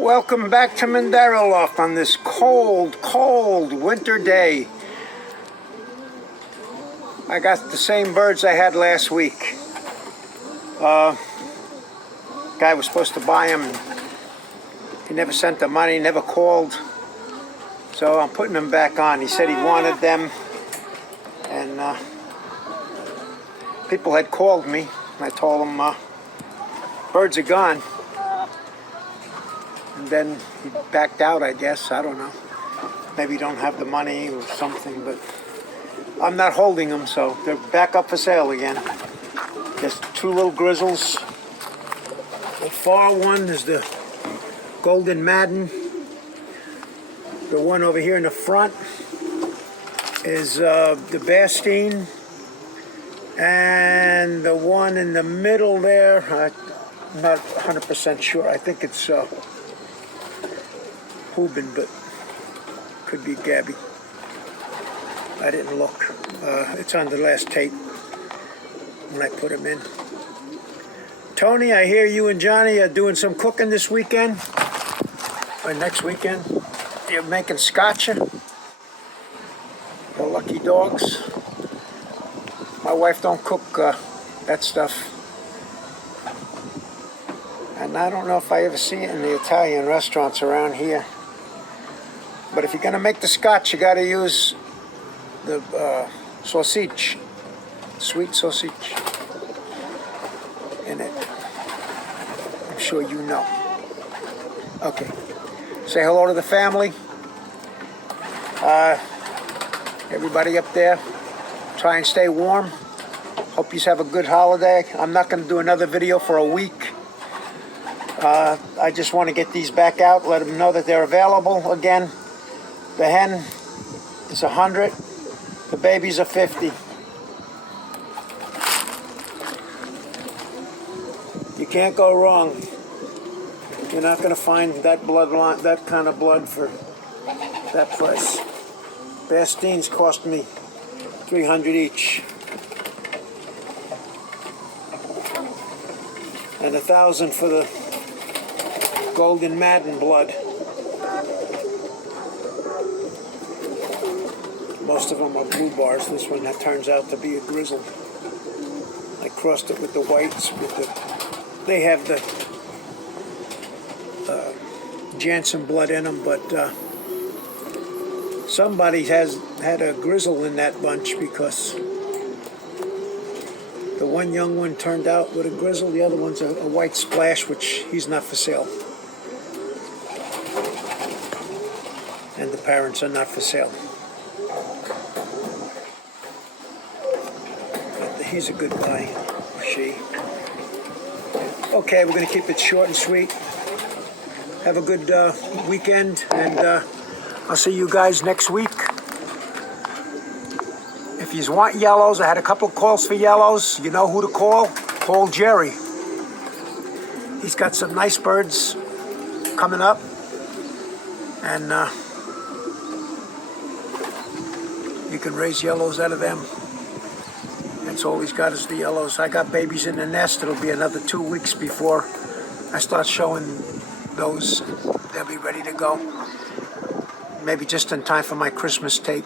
Welcome back to Mandara Loft on this cold winter day. I got the same birds I had last week. Guy was supposed to buy them. He never sent the money, never called. So I'm putting them back on. He said he wanted them. And people had called me. I told them birds are gone. And then he backed out, I guess. I don't know. Maybe don't have the money or something, but I'm not holding them, so they're back up for sale again. There's two little grizzles. The far one is the Golden Madden. The one over here in the front is the Bastine. And the one in the middle there, I'm not 100% sure. I think it's Hubin, but could be Gabby. I didn't look. It's on the last tape when I put him in. Tony, I hear you and Johnny are doing some cooking this weekend or next weekend. You're making scotcha. The lucky dogs. My wife don't cook that stuff. And I don't know if I ever see it in the Italian restaurants around here. But if you're going to make the scotch, you got to use the sausage, sweet sausage in it. I'm sure you know. Okay. Say hello to the family. Everybody up there. Try and stay warm. Hope you have a good holiday. I'm not going to do another video for a week. I just want to get these back out, let them know that they're available again. The hen is 100. The babies are 50. You can't go wrong. You're not going to find that bloodline, that kind of blood for that price. Bastines cost me $300 each. And $1,000 for the Golden Madden blood. Most of them are blue bars. This one that turns out to be a grizzle. I crossed it with the whites. They have the Jansen blood in them, but somebody has had a grizzle in that bunch because the one young one turned out with a grizzle. The other one's a white splash, which he's not for sale. And the parents are not for sale. He's a good guy, or she. Okay, we're going to keep it short and sweet. Have a good weekend, and I'll see you guys next week. If you want yellows, I had a couple of calls for yellows. You know who to call? Call Jerry. He's got some nice birds coming up, and you can raise yellows out of them. That's all he's got is the yellows. I got babies in the nest. It'll be another 2 weeks before I start showing those. They'll be ready to go. Maybe just in time for my Christmas tape.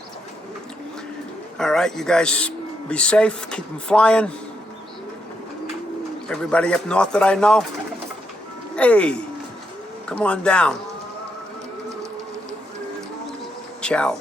All right, you guys be safe. Keep them flying. Everybody up north that I know, hey, come on down. Ciao.